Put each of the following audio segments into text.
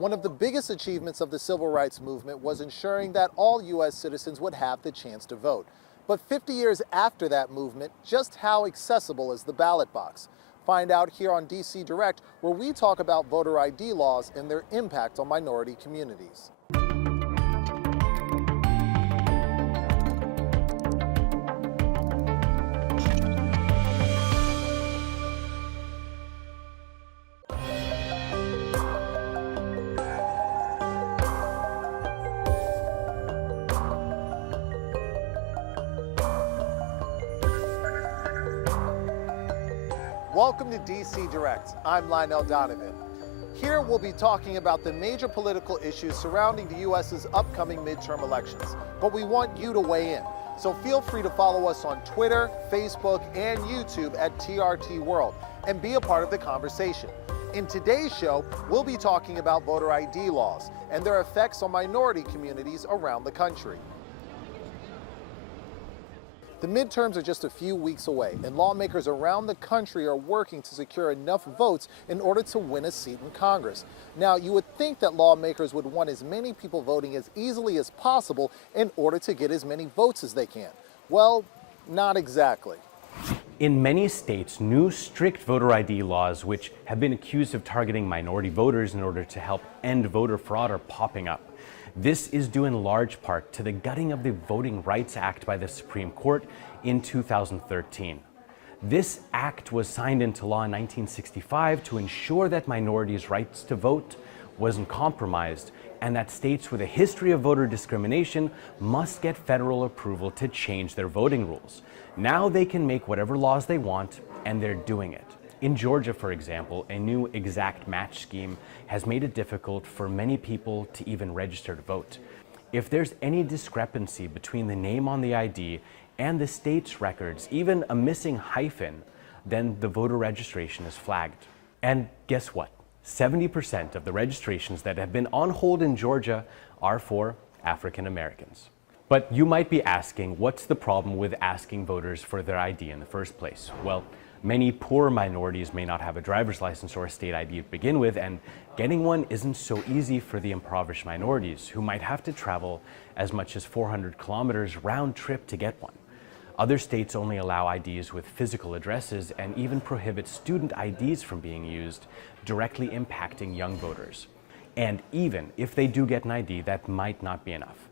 One of the biggest achievements of the civil rights movement was ensuring that all U.S. citizens would have the chance to vote. But 50 years after that movement, just how accessible is the ballot box? Find out here on DC Direct, where we talk about voter ID laws and their impact on minority communities. Welcome to DC Direct. I'm Lionel Donovan. Here we'll be talking about the major political issues surrounding the U.S.'s upcoming midterm elections. But we want you to weigh in. So feel free to follow us on Twitter, Facebook, and YouTube at TRT World and be a part of the conversation. In today's show, we'll be talking about voter ID laws and their effects on minority communities around the country. The midterms are just a few weeks away, and lawmakers around the country are working to secure enough votes in order to win a seat in Congress. Now, you would think that lawmakers would want as many people voting as easily as possible in order to get as many votes as they can. Well, not exactly. In many states, new strict voter ID laws, which have been accused of targeting minority voters in order to help end voter fraud, are popping up. This is due in large part to the gutting of the Voting Rights Act by the Supreme Court in 2013. This act was signed into law in 1965 to ensure that minorities' rights to vote wasn't compromised and that states with a history of voter discrimination must get federal approval to change their voting rules. Now they can make whatever laws they want, and they're doing it. In Georgia, for example, a new exact match scheme has made it difficult for many people to even register to vote. If there's any discrepancy between the name on the ID and the state's records, even a missing hyphen, then the voter registration is flagged. And guess what? 70% of the registrations that have been on hold in Georgia are for African Americans. But you might be asking, what's the problem with asking voters for their ID in the first place? Well, many poor minorities may not have a driver's license or a state ID to begin with, and getting one isn't so easy for the impoverished minorities, who might have to travel as much as 400 kilometers round trip to get one. Other states only allow IDs with physical addresses and even prohibit student IDs from being used, directly impacting young voters. And even if they do get an ID, that might not be enough.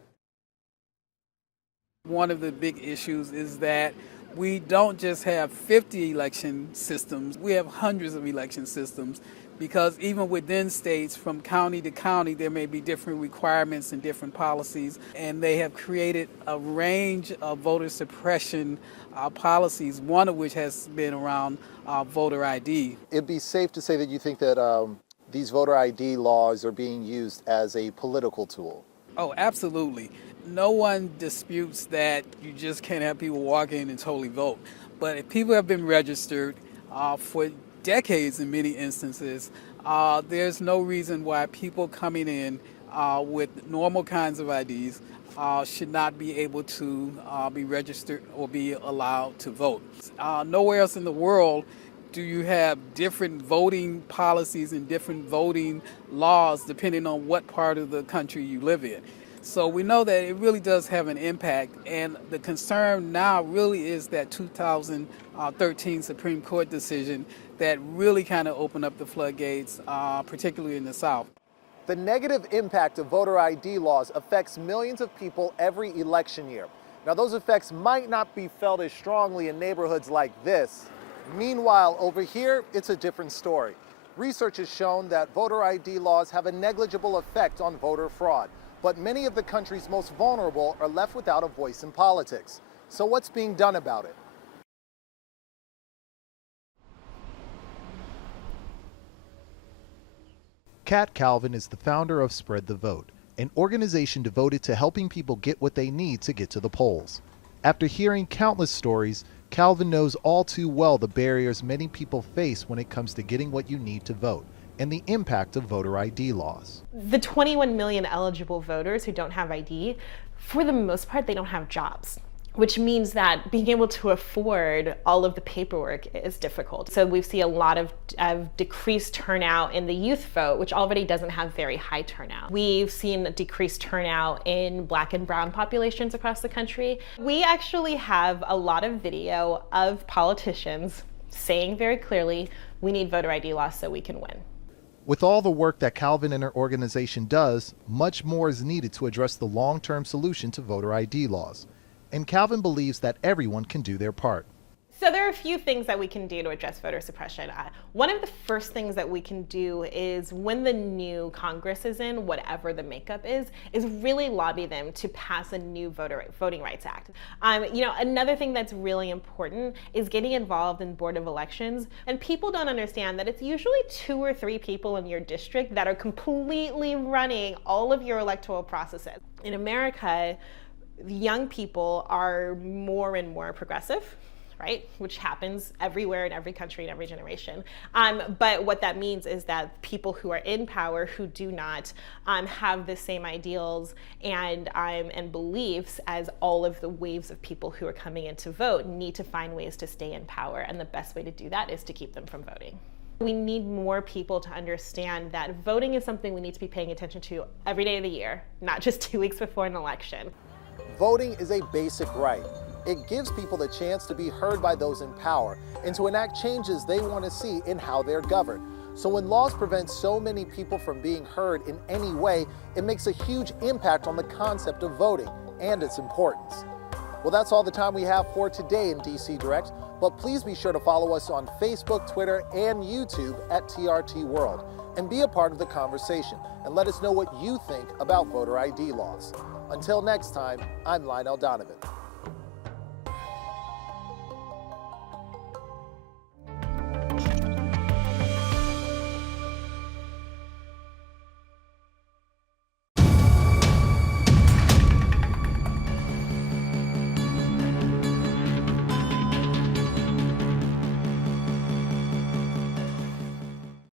One of the big issues is that we don't just have 50 election systems, we have hundreds of election systems, because even within states, from county to county, there may be different requirements and different policies, and they have created a range of voter suppression policies, one of which has been around voter ID. It'd be safe to say that you think that these voter ID laws are being used as a political tool. Oh, absolutely. No one disputes that you just can't have people walk in and totally vote. But if people have been registered for decades in many instances, there's no reason why people coming in with normal kinds of IDs should not be able to be registered or be allowed to vote. Nowhere else in the world do you have different voting policies and different voting laws depending on what part of the country you live in. So we know that it really does have an impact, and the concern now really is that 2013 Supreme Court decision that really kind of opened up the floodgates, particularly in the South. The negative impact of voter ID laws affects millions of people every election year. Now, those effects might not be felt as strongly in neighborhoods like this. Meanwhile, over here, it's a different story. Research has shown that voter ID laws have a negligible effect on voter fraud, but many of the country's most vulnerable are left without a voice in politics. So what's being done about it? Kat Calvin is the founder of Spread the Vote, an organization devoted to helping people get what they need to get to the polls. After hearing countless stories, Calvin knows all too well the barriers many people face when it comes to getting what you need to vote, and the impact of voter ID laws. The 21 million eligible voters who don't have ID, for the most part, they don't have jobs. which means that being able to afford all of the paperwork is difficult. So we see a lot of decreased turnout in the youth vote, which already doesn't have very high turnout. We've seen a decreased turnout in Black and brown populations across the country. We actually have a lot of video of politicians saying very clearly, we need voter ID laws so we can win. With all the work that Calvin and her organization does, much more is needed to address the long-term solution to voter ID laws. And Calvin believes that everyone can do their part. So there are a few things that we can do to address voter suppression. One of the first things that we can do is when the new Congress is in, whatever the makeup is really lobby them to pass a new Voting Rights Act. Another thing that's really important is getting involved in Board of Elections. And people don't understand that it's usually 2 or 3 people in your district that are completely running all of your electoral processes. In America, young people are more and more progressive, right? Which happens everywhere in every country in every generation. But what that means is that people who are in power who do not have the same ideals and beliefs as all of the waves of people who are coming in to vote need to find ways to stay in power. And the best way to do that is to keep them from voting. We need more people to understand that voting is something we need to be paying attention to every day of the year, not just 2 weeks before an election. Voting is a basic right. It gives people the chance to be heard by those in power and to enact changes they want to see in how they're governed. So when laws prevent so many people from being heard in any way, it makes a huge impact on the concept of voting and its importance. Well, that's all the time we have for today in DC Direct, but please be sure to follow us on Facebook, Twitter, and YouTube at TRT World, and be a part of the conversation, and let us know what you think about voter ID laws. Until next time, I'm Lionel Donovan.